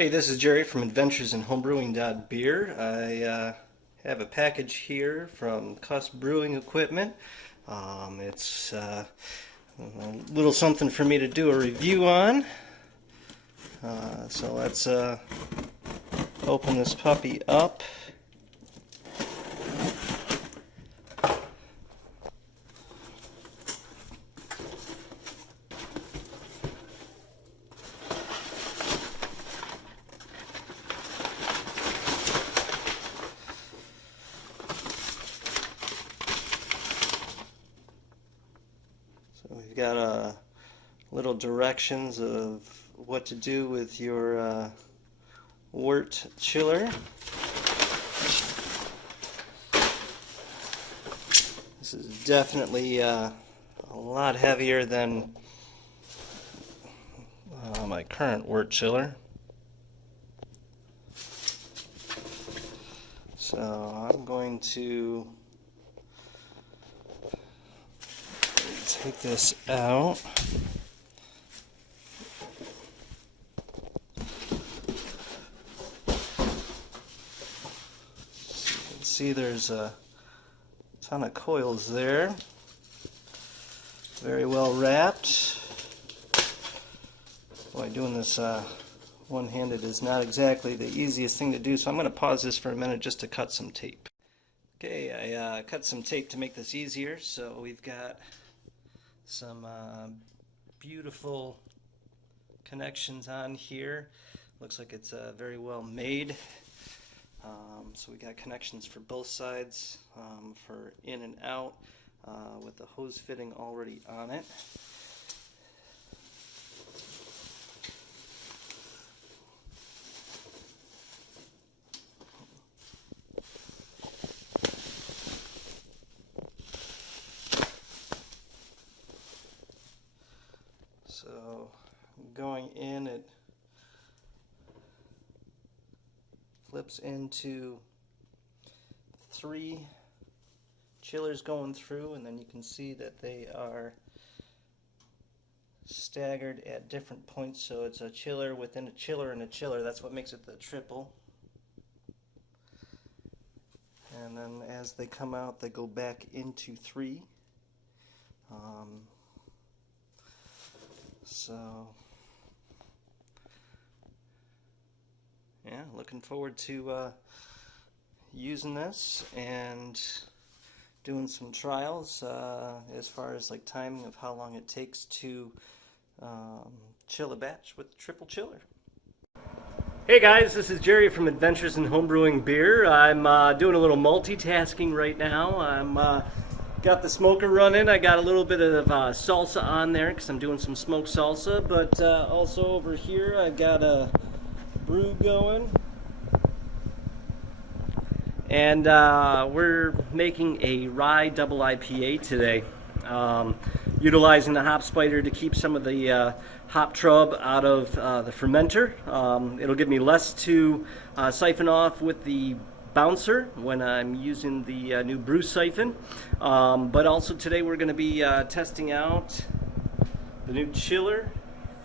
Hey, this is Jerry from AdventuresInHomebrewing.beer. I have a package here from CuS Brewing equipment. It's a little something for me to do a review on. So let's open this puppy up. So we've got little directions of what to do with your wort chiller. This is definitely a lot heavier than my current wort chiller. So I'm going to take this out. So you can see there's a ton of coils there. Very well wrapped. Boy, doing this one-handed is not exactly the easiest thing to do, so I'm going to pause this for a minute just to cut some tape. Okay, I cut some tape to make this easier, so we've got some beautiful connections on here. Looks like it's very well made. So we got connections for both sides, for in and out, with the hose fitting already on it. So going in, it flips into 3 chillers going through, and then you can see that they are staggered at different points, so it's a chiller within a chiller and a chiller. That's what makes it the triple. And then as they come out, they go back into 3. So, yeah, looking forward to using this and doing some trials as far as like timing of how long it takes to chill a batch with the triple chiller. Hey guys, this is Jerry from Adventures in Homebrewing Beer. I'm doing a little multitasking right now. I'm got the smoker running. I got a little bit of salsa on there because I'm doing some smoked salsa, but also over here I've got a brew going. And we're making a rye double IPA today, utilizing the hop spider to keep some of the hop trub out of the fermenter. It'll give me less to siphon off with the bouncer when I'm using the new brew siphon. But also today we're going to be testing out the new chiller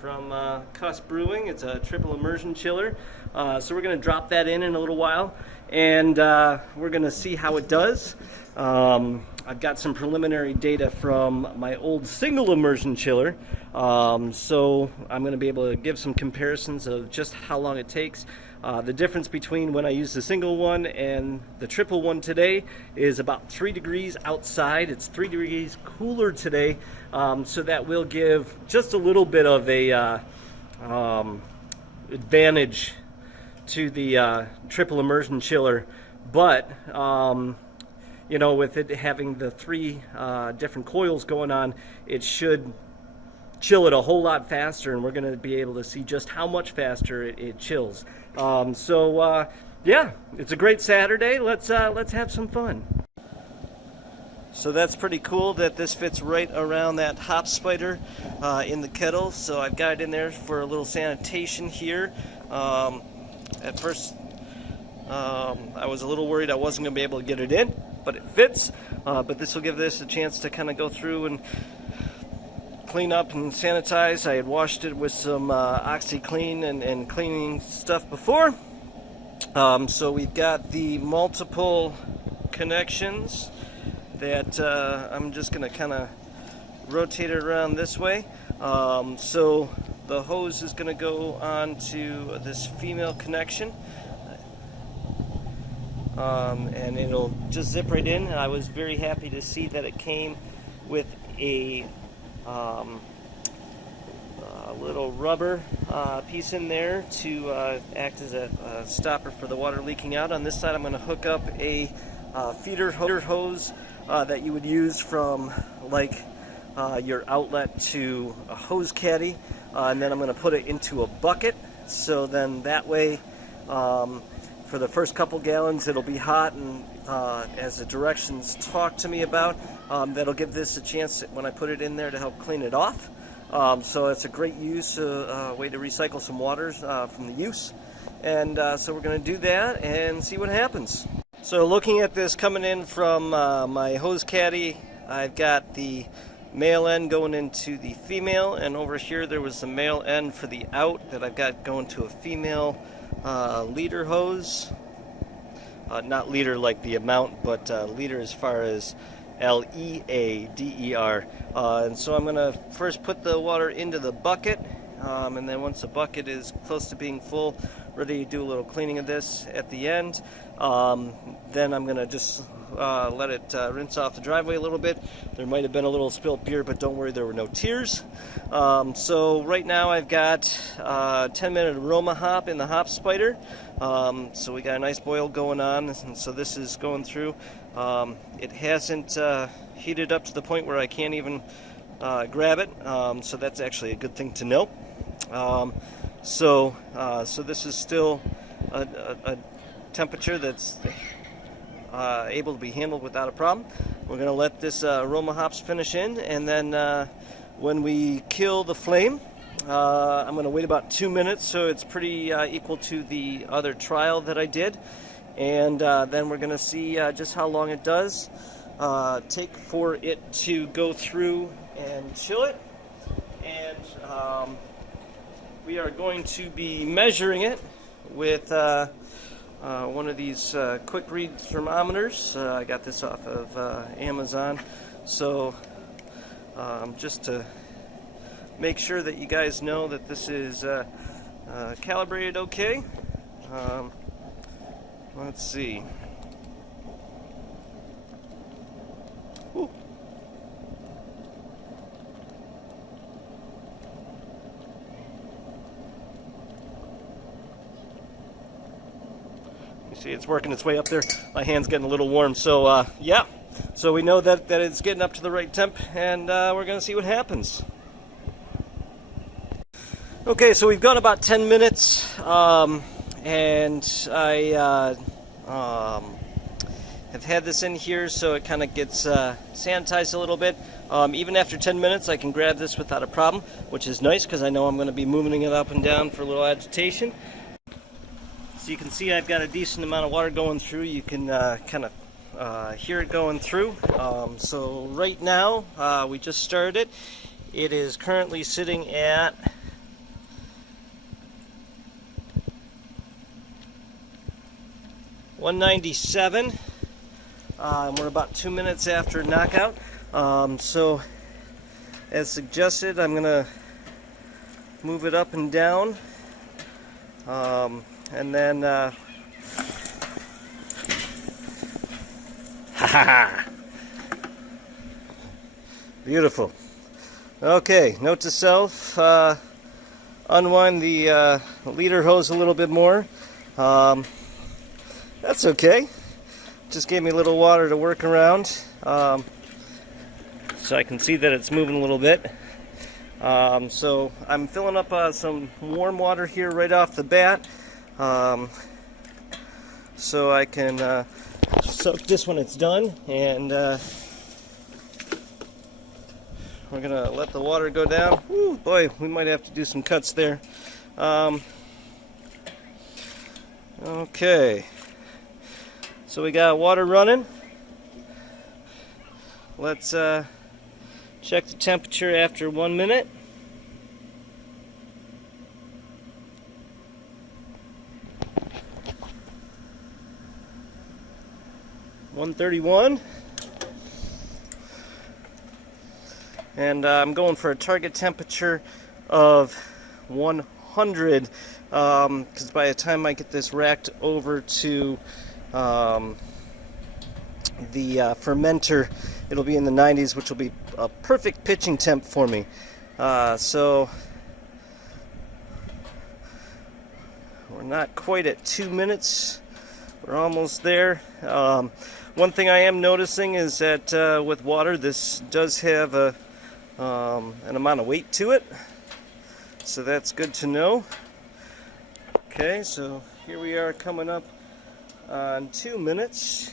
from CuS Brewing. It's a triple immersion chiller. So we're going to drop that in a little while, and we're going to see how it does. I've got some preliminary data from my old single immersion chiller, so I'm going to be able to give some comparisons of just how long it takes. The difference between when I use the single one and the triple one today is about 3 degrees outside. It's 3 degrees cooler today, so that will give just a little bit of a advantage to the triple immersion chiller, but you know, with it having the 3 different coils going on, it should chill it a whole lot faster, and we're going to be able to see just how much faster it chills. Yeah, it's a great Saturday. Let's have some fun. So that's pretty cool that this fits right around that hop spider in the kettle. So I've got it in there for a little sanitation here. At first I was a little worried I wasn't going to be able to get it in, but it fits. But this will give this a chance to kind of go through and clean up and sanitize. I had washed it with some OxyClean and cleaning stuff before. So we've got the multiple connections that I'm just going to kind of rotate it around this way. So the hose is going to go on to this female connection, and it'll just zip right in. I was very happy to see that it came with a little rubber piece in there to act as a stopper for the water leaking out. On this side I'm going to hook up a feeder hose that you would use from like your outlet to a hose caddy, and then I'm going to put it into a bucket, so then that way for the first couple gallons it'll be hot, and as the directions talk to me about, that'll give this a chance when I put it in there to help clean it off. So it's a great use, way to recycle some waters from the use, and so we're going to do that and see what happens. So looking at this coming in from my hose caddy, I've got the male end going into the female, and over here there was the male end for the out that I've got going to a female leader hose. Not liter like the amount, but liter as far as L-E-A-D-E-R. And so I'm going to first put the water into the bucket, and then once the bucket is close to being full, ready to do a little cleaning of this at the end, then I'm going to just let it rinse off the driveway a little bit. There might have been a little spilt beer, but don't worry, there were no tears. So right now I've got 10-minute aroma hop in the hop spider. So we got a nice boil going on, and so this is going through. It hasn't heated up to the point where I can't even grab it, so that's actually a good thing to know. So this is still a temperature that's able to be handled without a problem. We're going to let this aroma hops finish in, and then when we kill the flame, I'm going to wait about 2 minutes, so it's pretty equal to the other trial that I did, and then we're going to see just how long it does take for it to go through and chill it. And we are going to be measuring it with one of these quick read thermometers. I got this off of Amazon, so just to make sure that you guys know that this is calibrated okay. Let's see. Ooh. You see it's working its way up there. My hand's getting a little warm, so yeah. So we know that it's getting up to the right temp, and we're going to see what happens. Okay, so we've gone about 10 minutes, and I have had this in here so it kind of gets sanitized a little bit. Even after 10 minutes I can grab this without a problem, which is nice because I know I'm going to be moving it up and down for a little agitation. So you can see I've got a decent amount of water going through. You can kind of hear it going through. So right now, we just started it. It is currently sitting at 197. We're about 2 minutes after knockout. So as suggested, I'm going to move it up and down. And then beautiful. Okay, note to self, unwind the leader hose a little bit more. That's okay. Just gave me a little water to work around, so I can see that it's moving a little bit. So I'm filling up some warm water here right off the bat, so I can soak this when it's done, and we're gonna let the water go down. Woo, boy, we might have to do some cuts there. Okay, so we got water running. Let's Check the temperature after 1 minute. .131. And I'm going for a target temperature of 100, because by the time I get this racked over to the fermenter, it'll be in the 90s, which will be a perfect pitching temp for me. So we're not quite at 2 minutes. We're almost there. One thing I am noticing is that with water, this does have an amount of weight to it, so that's good to know. Okay, so here we are coming up on 2 minutes.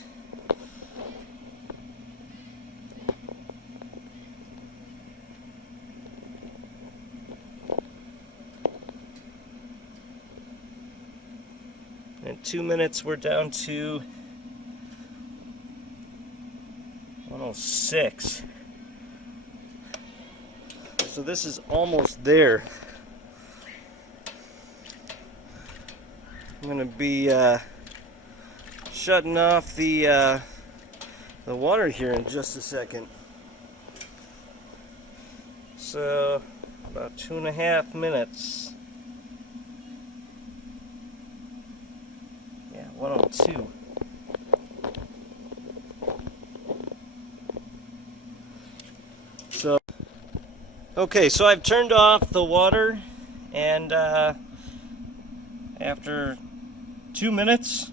In 2 minutes, we're down to 106. So this is almost there. I'm going to be shutting off the water here in just a second. So about 2.5 minutes. Yeah, 102. So okay, so I've turned off the water, and after 2 minutes,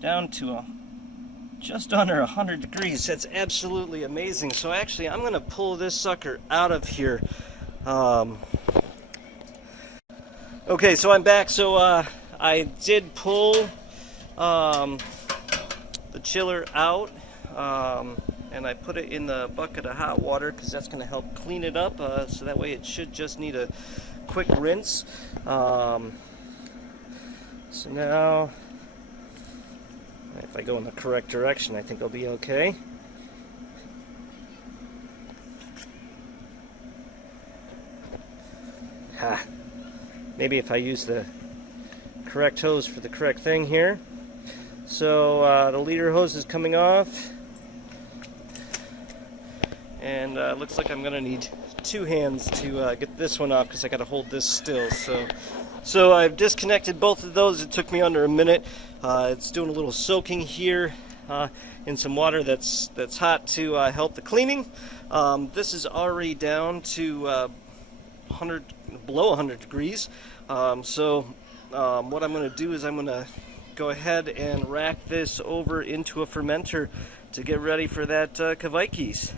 down to just under 100 degrees. That's absolutely amazing. So actually, I'm going to pull this sucker out of here. Okay, so I'm back. So I did pull the chiller out. And I put it in the bucket of hot water because that's going to help clean it up, so that way it should just need a quick rinse. So now, if I go in the correct direction, I think I'll be okay. Ha! Maybe if I use the correct hose for the correct thing here. So the leader hose is coming off. And looks like I'm going to need 2 hands to get this one off because I got to hold this still. So I've disconnected both of those. It took me under a minute. It's doing a little soaking here in some water that's hot to help the cleaning. This is already down to below 100 degrees. So what I'm going to do is I'm going to go ahead and rack this over into a fermenter to get ready for that CuS.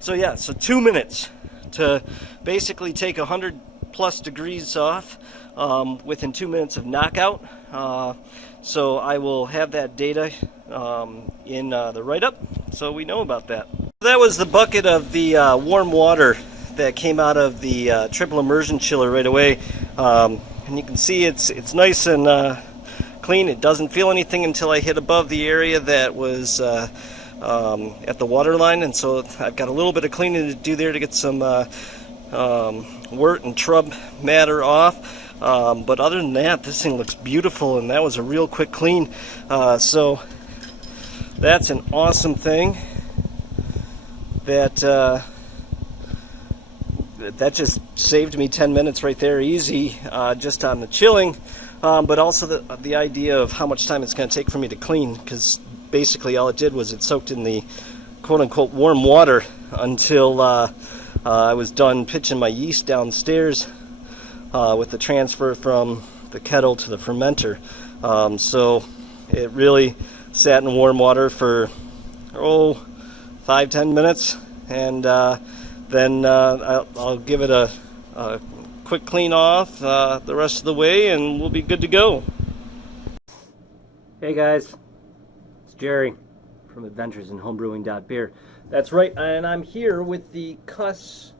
So yeah, so 2 minutes to basically take 100 plus degrees off within 2 minutes of knockout. So I will have that data in the write-up, so we know about that. That was the bucket of the warm water that came out of the triple immersion chiller right away. And you can see it's nice and clean. It doesn't feel anything until I hit above the area that was at the water line, and so I've got a little bit of cleaning to do there to get some wort and trub matter off. But other than that, this thing looks beautiful, and that was a real quick clean. So that's an awesome thing. That just saved me 10 minutes right there, easy, just on the chilling. But also the idea of how much time it's going to take for me to clean, because basically all it did was it soaked in the quote-unquote warm water until I was done pitching my yeast downstairs with the transfer from the kettle to the fermenter. So it really sat in warm water for 5-10 minutes, and then I'll give it a quick clean off the rest of the way, and we'll be good to go. Hey guys, it's Jerry from Adventures in Homebrewing.beer. That's right, and I'm here with the CuS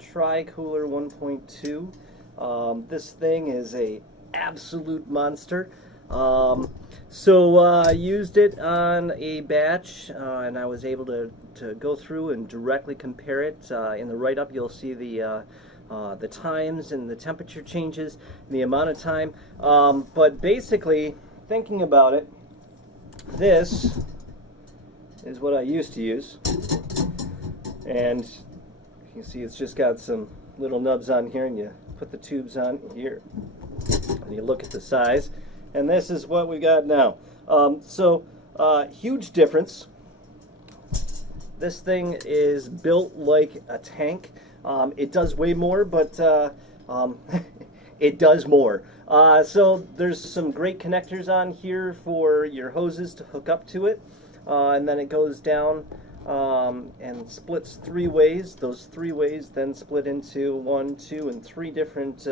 TriCoil 1.2. This thing is a absolute monster. I used it on a batch, and I was able to go through and directly compare it. In the write-up, you'll see the times and the temperature changes, and the amount of time. But basically, thinking about it, this is what I used to use, and you can see it's just got some little nubs on here, and you put the tubes on here, and you look at the size, and this is what we got now. Huge difference. This thing is built like a tank. It does way more, but it does more. So there's some great connectors on here for your hoses to hook up to it, and then it goes down and splits 3 ways. Those 3 ways then split into 1, 2, and 3 different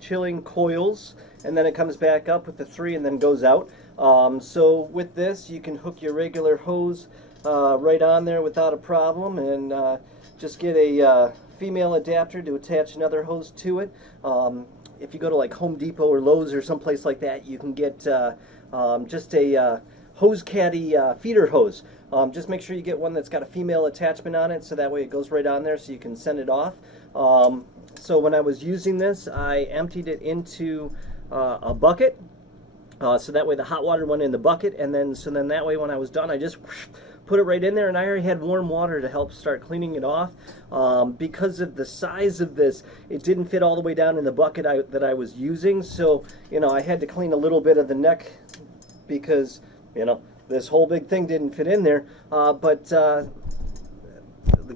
chilling coils, and then it comes back up with the 3 and then goes out. So with this, you can hook your regular hose right on there without a problem, and just get a female adapter to attach another hose to it. If you go to like Home Depot or Lowe's or someplace like that, you can get just a hose caddy feeder hose. Just make sure you get one that's got a female attachment on it, so that way it goes right on there so you can send it off. So when I was using this, I emptied it into a bucket, so that way the hot water went in the bucket, and then that way when I was done, I just put it right in there, and I already had warm water to help start cleaning it off. Because of the size of this, it didn't fit all the way down in the bucket that I was using, so I had to clean a little bit of the neck because this whole big thing didn't fit in there. But the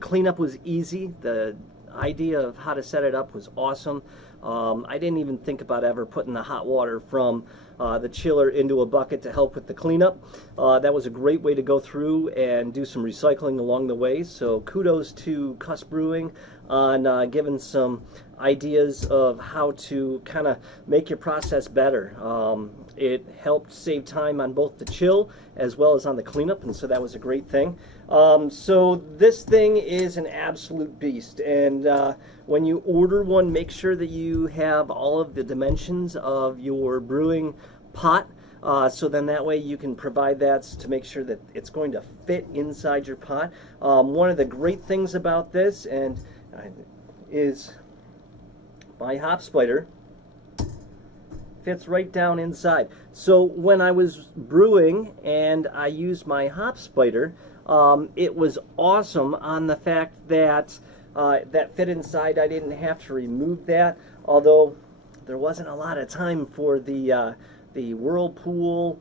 cleanup was easy. The idea of how to set it up was awesome. I didn't even think about ever putting the hot water from the chiller into a bucket to help with the cleanup. That was a great way to go through and do some recycling along the way. So kudos to CuS Brewing on giving some ideas of how to kind of make your process better. It helped save time on both the chill as well as on the cleanup, and so that was a great thing. So this thing is an absolute beast, and when you order one, make sure that you have all of the dimensions of your brewing pot, so then that way you can provide that to make sure that it's going to fit inside your pot. One of the great things about this is my hop spider fits right down inside. So when I was brewing and I used my hop spider, it was awesome on the fact that that fit inside. I didn't have to remove that, although there wasn't a lot of time for the whirlpool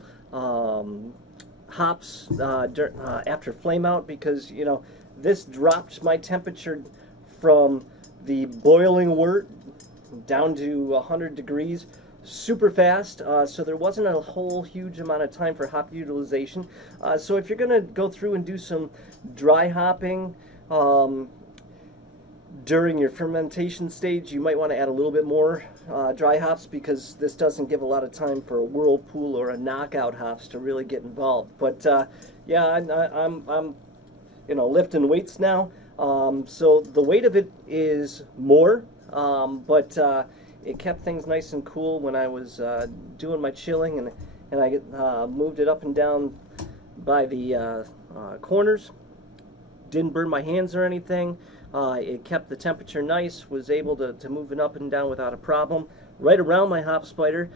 hops after flame out, because this dropped my temperature from the boiling wort down to 100 degrees super fast, so there wasn't a whole huge amount of time for hop utilization. So if you're going to go through and do some dry hopping during your fermentation stage, you might want to add a little bit more dry hops, because this doesn't give a lot of time for a whirlpool or a knockout hops to really get involved. But yeah, I'm lifting weights now, so the weight of it is more, but it kept things nice and cool when I was doing my chilling, and I moved it up and down by the corners. Didn't burn my hands or anything. It kept the temperature nice, was able to move it up and down without a problem. Right around my hop spider,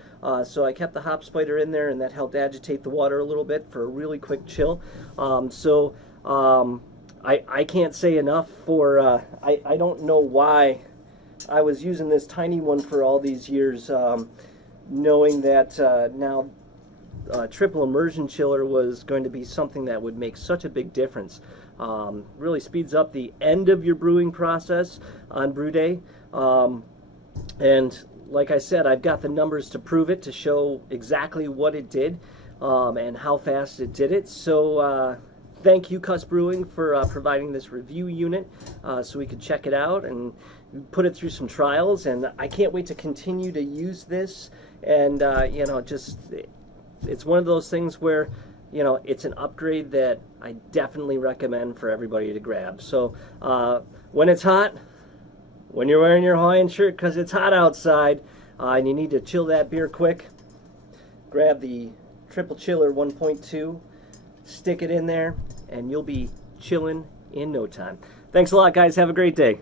so I kept the hop spider in there, and that helped agitate the water a little bit for a really quick chill. I can't say enough for, I don't know why I was using this tiny one for all these years, knowing that now triple immersion chiller was going to be something that would make such a big difference. Really speeds up the end of your brewing process on brew day. And like I said, I've got the numbers to prove it, to show exactly what it did and how fast it did it. So thank you, CuS Brewing, for providing this review unit so we could check it out and put it through some trials. And I can't wait to continue to use this. And it's one of those things where it's an upgrade that I definitely recommend for everybody to grab. So when it's hot, when you're wearing your Hawaiian shirt because it's hot outside and you need to chill that beer quick, grab the Triple Chiller 1.2, stick it in there, and you'll be chilling in no time. Thanks a lot, guys. Have a great day.